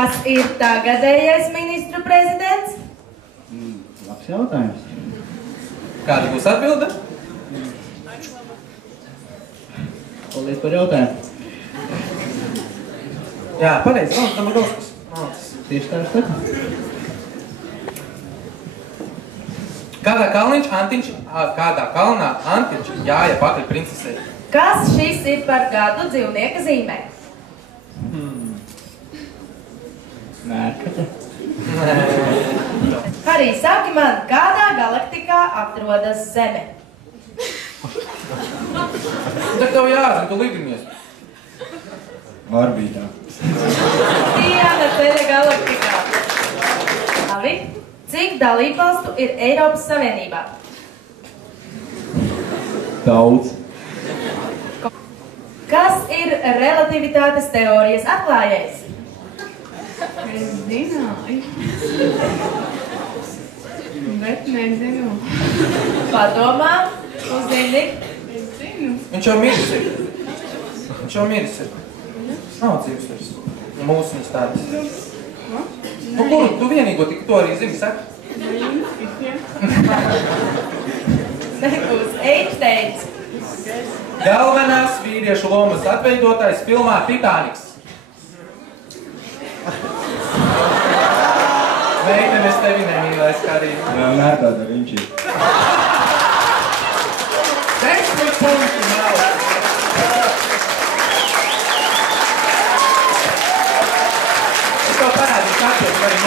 Kas ir tagadējais ministru prezidents? Labs jautājums. Kāda būs atbilde? Paldies par jautājumu. Jā, pareizi, Dombrovskis. Tieši tā ir saka. Kādā kalnā Antiņš jāja pakaļ princesei? Kas šis ir par gadu dzīvnieka zīmē? Mērkate. Arī saki man, kādā galaktikā atrodas Zeme? Tad tev jāzina, tu lidinies. Orbītā. Diana ceļa galaktikā. Labi. Cik dalībvalstu ir Eiropas Savienībā? Daudz. Kas ir relativitātes teorijas atklājējs? Es zināju. Bet nezinu. Padomā, tu zini? Es zinu. Viņš jau miris ir. Nav dzīves vairs. Mūsu viņas tādas. Nu, kur? Tu vienīgo tik to arī zini, saka? Nebūs Einsteins. Galvenās vīriešu lomas atveidotājs filmā Titaniks. Meitenes tevi nemīlēs, kā arī. Leonardo da Vinci. 10 punkti nav. Es tev parādīšu, kāpēc arī